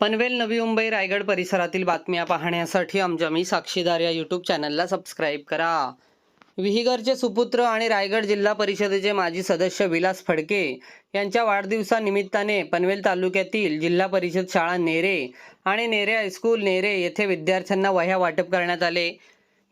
पनवेल नवी मुंबई रायगड परिसरातील बातम्या पाहण्यासाठी आमच्या मी साक्षीदार या यूट्यूब चॅनलला सबस्क्राईब करा. विहिगरचे सुपुत्र आणि रायगड जिल्हा परिषदेचे माजी सदस्य विलास फडके यांच्या वाढदिवसानिमित्ताने पनवेल तालुक्यातील जिल्हा परिषद शाळा नेरे आणि नेरे हायस्कूल नेरे येथे विद्यार्थ्यांना वह्या वाटप करण्यात आले.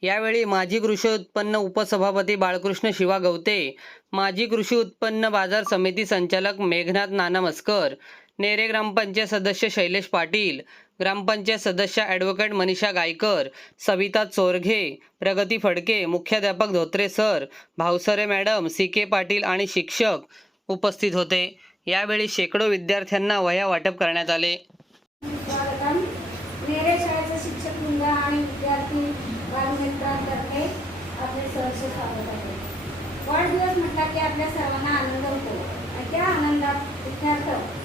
यावेळी माजी कृषी उत्पन्न उपसभापती बाळकृष्ण शिवा गवते माजी कृषी उत्पन्न बाजार समिती संचालक मेघनाथ नाना मस्कर नेरे ग्रामपंचायत सदस्य शैलेश पाटील ग्रामपंचायत सदस्य ॲडव्होकेट मनीषा गायकर सविता चोरघे प्रगती फडके मुख्याध्यापक Dhotre sir Bhavsare madam C K Patil आणि शिक्षक उपस्थित होते. यावेळी शेकडो विद्यार्थ्यांना वह्या वाटप करण्यात आले. आणि विद्यार्थी वाढदिवस म्हटला की आपल्या सर्वांना आनंद होतो आणि त्या आनंदात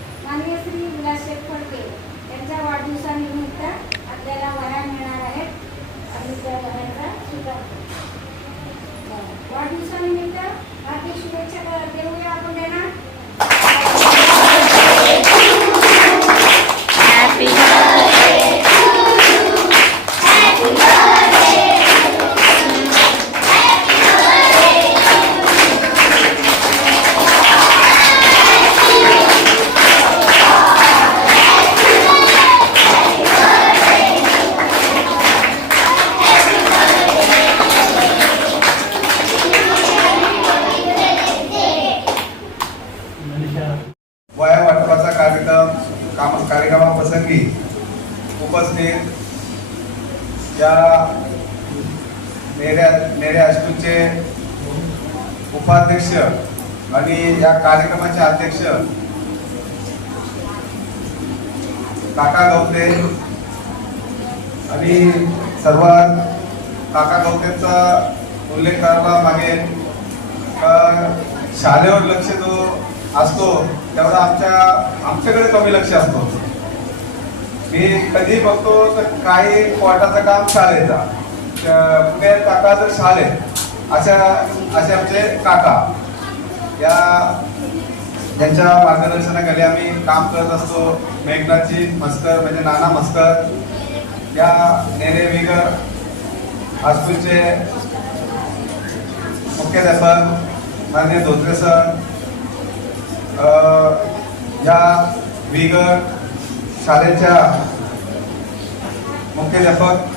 प्रसंगी उपस्थित या नेऱ्या नेऱ्या हायस्कूलचे उपाध्यक्ष आणि या कार्यक्रमाचे अध्यक्ष काका गवते आणि सर्वात काका गवतेचा उल्लेख करायला मागेल शाळेवर लक्ष जो असतो तेवढा आमच्या आमच्याकडे कमी लक्ष असतो. मी कधी बघतो तर काही पोटाचं काम शाळेचा. तर काका तर शाळेत अशा असे आमचे काका. या यांच्या मार्गदर्शनाखाली आम्ही काम करत असतो. मेघनाथजी मस्कर म्हणजे नाना मस्कर. या नेने विगर हायस्कूलचे मुख्याध्यापक माननीय धोत्रे सर. या विगर शाळेच्या मुख्याध्यापक